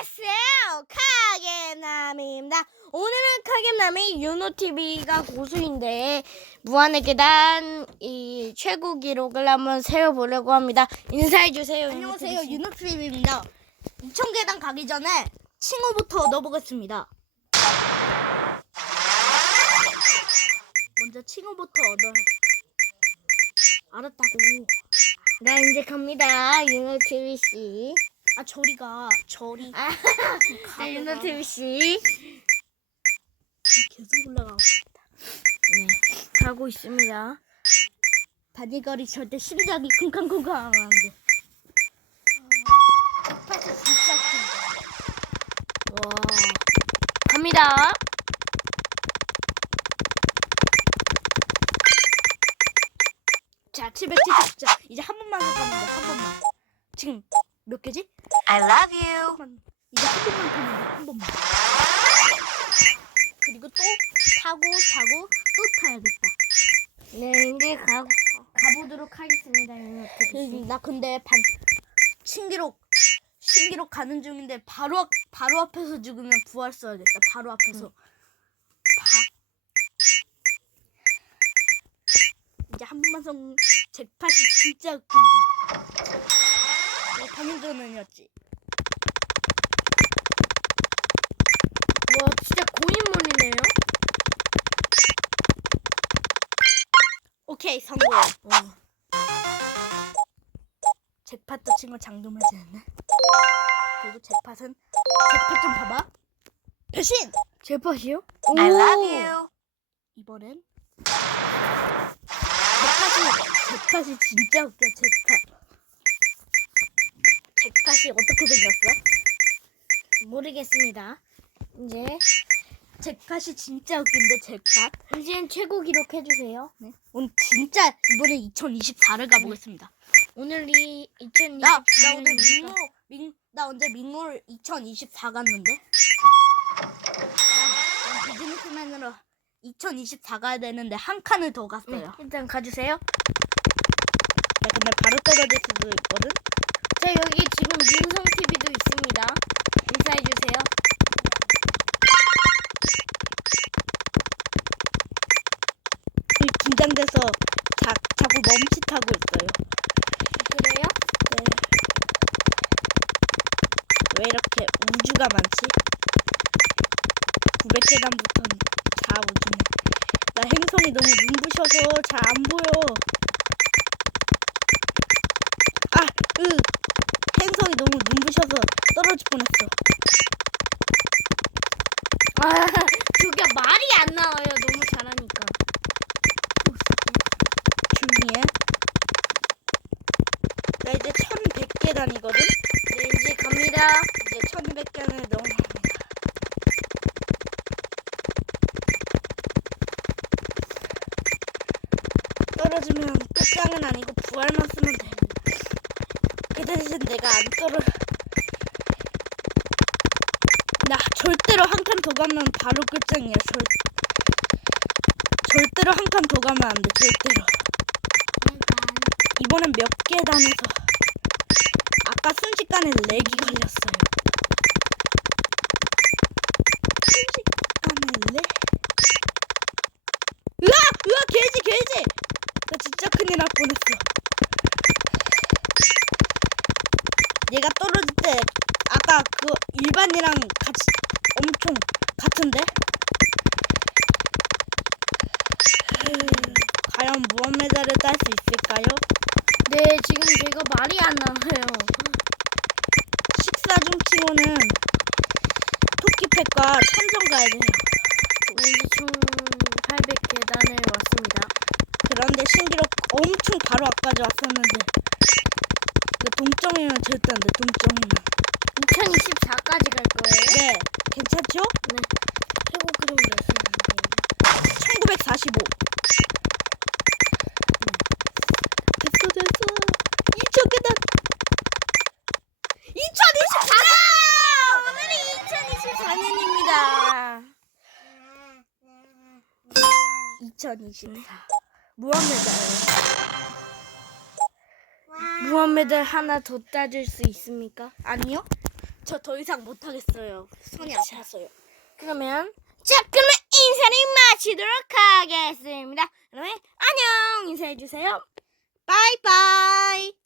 안녕하세요. 카겐남입니다. 오늘은 카겐남이 유노TV가 고수인데 무한의 계단 이 최고 기록을 한번 세워보려고 합니다. 인사해주세요. 안녕하세요 유노트립입니다 2,000계단 가기 전에 칭호부터 얻어보겠습니다 먼저 칭호부터 얻어 알았다고 나 이제 갑니다. 유노TV 씨. 아 저리가. 저리. 아, 네, 유노TV 씨. 계속 올라가고 네, 가고 있습니다. 다니거리 절대 심장이 쿵쾅쿵쾅 하면 안돼 잭팟이 진짜 큰데 와, 갑니다. 자 770자 이제 한 번만 더 가면 돼한 번만. 지금 몇 개지? I love you. 한. 이제 한 번만 타면 돼 한 번만 그리고 또 타고 타고 또 타야겠다 네, 이제 가, 가보도록 하겠습니다. 음, 나 근데 반 신기록 신기록 가는 중인데 바로 앞- 바로 앞에서 죽으면 부활 써야겠다. 바로 앞에서. 바. 이제 한 번만 성 잭팟이 진짜 웃긴데. 이거 방금 전은이었지. 와, 진짜 고인물이네요. 오케이 성공. 와. 잭팟도 친구 장dum해야 되네. 그리고 잭팟은 잭팟 좀 봐봐. 배신. 제팟이요? I love you. 이번엔 잭팟이 잭팟이 진짜 웃겨 잭팟 잭팟이 어떻게 생겼어? 모르겠습니다. 이제 잭팟이 진짜 웃긴데 잭팟 이젠 최고 기록 해주세요. 네. 오늘 진짜 이번에 2024를 가보겠습니다 오늘이 2024년. 나, 나 오늘 민모 민, 나 언제 민모를 2024 갔는데 나, 난 비즈니스맨으로 2024 가야 되는데 한 칸을 더 네, 갔어요 일단 가주세요. 야 근데 바로 떨어질 수도 있거든 자, 여기 지금 민성 TV도 있습니다. 인사해 주세요. 긴장돼서 자, 자꾸 멈칫하고 있어요 그래요? 네. 왜 이렇게 우주가 많지? 900계단부터는 다 우주네. 나 행성이 너무 눈부셔서 잘 안 보여. 떨어질 뻔했어. 아, 저게 말이 안 나와요. 너무 잘하니까. 조용히 해. 나 이제 1100계단이거든? 네, 이제 갑니다. 이제 1200계단을 넘어갑니다. 떨어지면 끝장은 아니고 부활만 쓰면 돼. 그 대신 내가 안 떨어. 나 절대로 한 칸 더 가면 바로 끝장이야. 절, 절대로 한 칸 더 가면 안 돼. 절대로. 이번엔 몇 계단에서 아까 순식간에 렉이 걸렸어요. 순식간에 렉? 으아! 으아! 개지 개지! 나 진짜 큰일 날 뻔했어. 일반이랑 같이 엄청 같은데? 과연 무한 메달을 딸 수 있을까요? 네, 지금 제가 말이 안 나와요. 식사 중 치고는 토끼팩과 천정 가야 돼요. 네, 이제 총 800계단을 왔습니다. 그런데 신기록 엄청 바로 앞까지 왔었는데 그 동점이면 절대 안 돼. 동점이면. 2024까지 갈 거예요? 네, 괜찮죠? 네. 최고 기록 몇이었는데? 1945. 됐어 됐어. 2천 계단. 2024! 오늘이 2024년입니다. 2024. 무한메달. 무한 메달 하나 더 따줄 수 있습니까? 아니요? 저 더 이상 못하겠어요. 손이 아파서요. 그러면 자 그러면 인사를 마치도록 하겠습니다. 그러면 안녕 인사해 주세요. 바이바이.